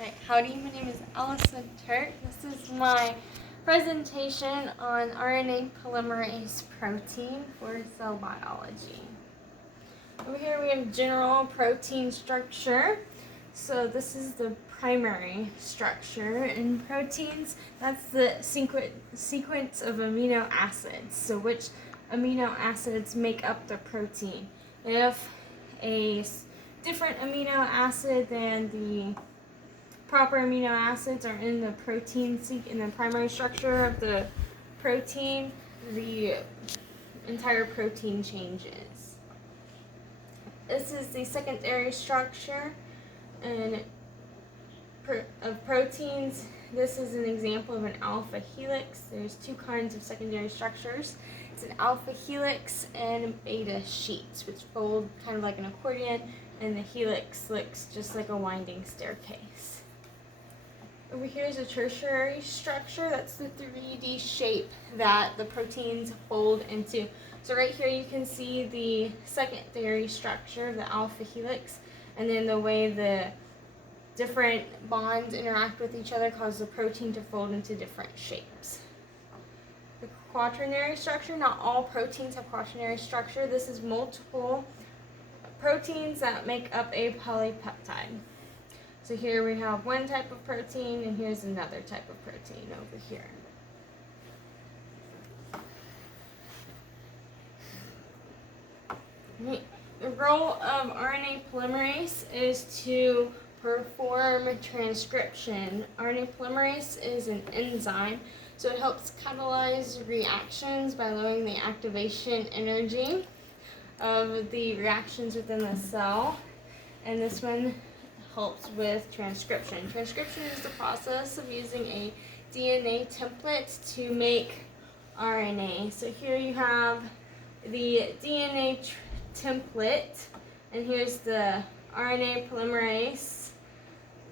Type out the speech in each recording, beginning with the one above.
Right, howdy, my name is Allison Turk. This is my presentation on RNA polymerase protein for cell biology. Over here we have general protein structure. So this is the primary structure in proteins. That's the sequence of amino acids. So which amino acids make up the protein. If a different amino acid than the proper amino acids are in the in the primary structure of the protein, the entire protein changes. This is the secondary structure of proteins. This is an example of an alpha helix. There's two kinds of secondary structures. It's an alpha helix and beta sheets, which fold kind of like an accordion, and the helix looks just like a winding staircase. Over here is a tertiary structure. That's the 3D shape that the proteins fold into. So right here you can see the secondary structure of the alpha helix, and then the way the different bonds interact with each other cause the protein to fold into different shapes. The quaternary structure, not all proteins have quaternary structure. This is multiple proteins that make up a polypeptide. So here we have one type of protein, and here's another type of protein over here. The role of RNA polymerase is to perform transcription. RNA polymerase is an enzyme, so it helps catalyze reactions by lowering the activation energy of the reactions within the cell, and this one helps with transcription. Transcription is the process of using a DNA template to make RNA. So here you have the DNA template, and here's the RNA polymerase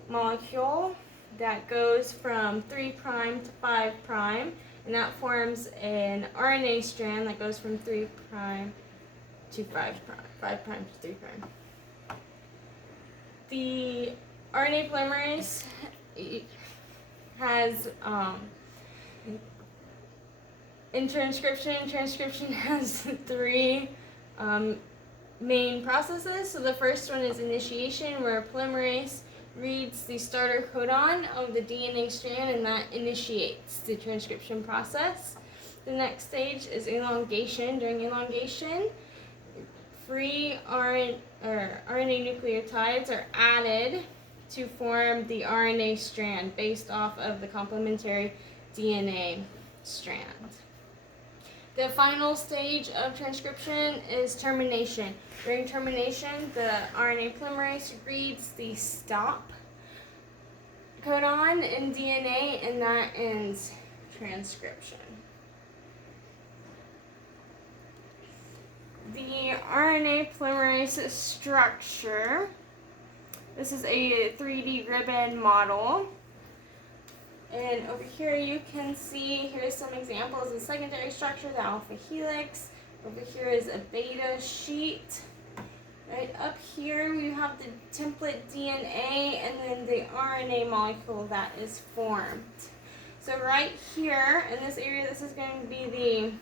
molecule that goes from 3' to 5', and that forms an RNA strand that goes from 3' to 5' to 3'. The RNA polymerase has, in transcription has three main processes. So the first one is initiation, where polymerase reads the starter codon of the DNA strand, and that initiates the transcription process. The next stage is elongation. During elongation, free RNA nucleotides are added to form the RNA strand based off of the complementary DNA strand. The final stage of transcription is termination. During termination, the RNA polymerase reads the stop codon in DNA, and that ends transcription. The RNA polymerase structure. This is a 3D ribbon model. And over here you can see, here's some examples of secondary structure, the alpha helix. Over here is a beta sheet. Right up here we have the template DNA, and then the RNA molecule that is formed. So right here in this area, this is going to be the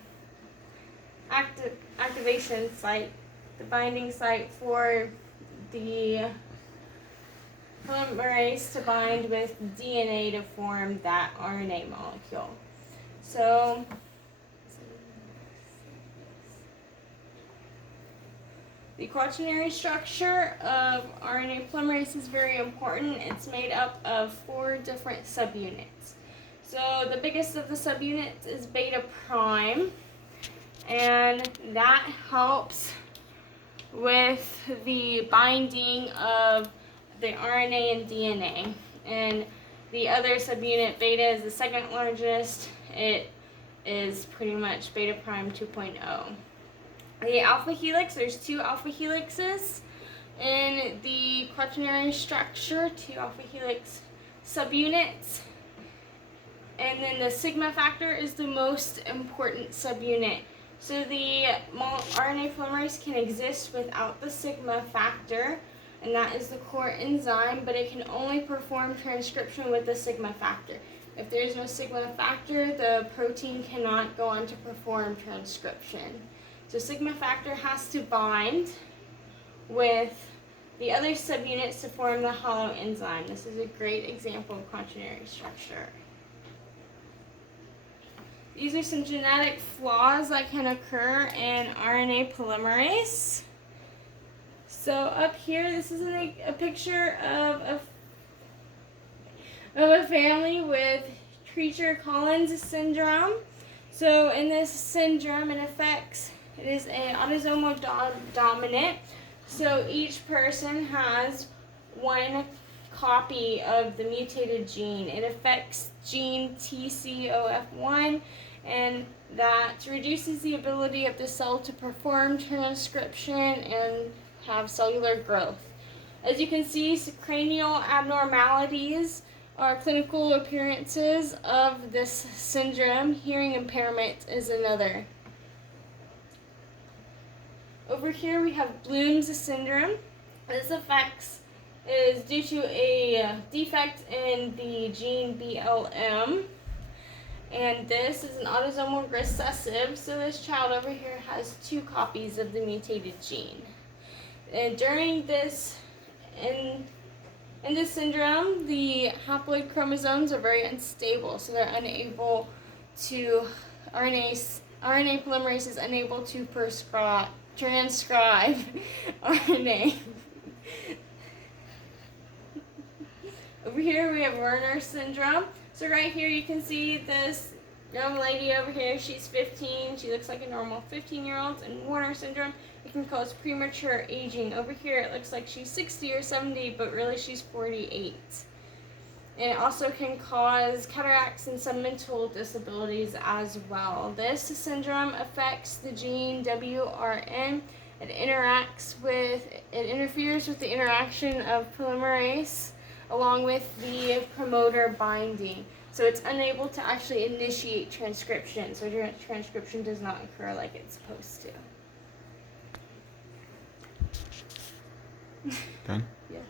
activation site, the binding site for the polymerase to bind with DNA to form that RNA molecule. So the quaternary structure of RNA polymerase is very important. It's made up of 4 different subunits. So the biggest of the subunits is beta prime, and that helps with the binding of the RNA and DNA. And the other subunit, beta, is the second largest. It is pretty much beta prime 2.0. The alpha helix, there's 2 alpha helixes in the quaternary structure, 2 alpha helix subunits. And then the sigma factor is the most important subunit. So the RNA polymerase can exist without the sigma factor, and that is the core enzyme, but it can only perform transcription with the sigma factor. If there is no sigma factor, the protein cannot go on to perform transcription. So sigma factor has to bind with the other subunits to form the hollow enzyme. This is a great example of quaternary structure. These are some genetic flaws that can occur in RNA polymerase. So up here, this is a picture of a family with Treacher-Collins syndrome. So in this syndrome, it is an autosomal dominant. So each person has one copy of the mutated gene. It affects gene TCOF1, and that reduces the ability of the cell to perform transcription and have cellular growth. As you can see, cranial abnormalities are clinical appearances of this syndrome. Hearing impairment is another. Over here we have Bloom's syndrome. This is due to a defect in the gene BLM. And this is an autosomal recessive, so this child over here has 2 copies of the mutated gene. And during this, in this syndrome, the haploid chromosomes are very unstable, so they're unable to, RNA polymerase is unable to transcribe RNA. Over here we have Werner syndrome. So right here you can see this young lady over here, she's 15, she looks like a normal 15-year-old. And Werner syndrome, it can cause premature aging. Over here it looks like she's 60 or 70, but really she's 48. And it also can cause cataracts and some mental disabilities as well. This syndrome affects the gene WRN. It interferes with the interaction of polymerase along with the promoter binding. So it's unable to actually initiate transcription. So transcription does not occur like it's supposed to. Done? Yeah.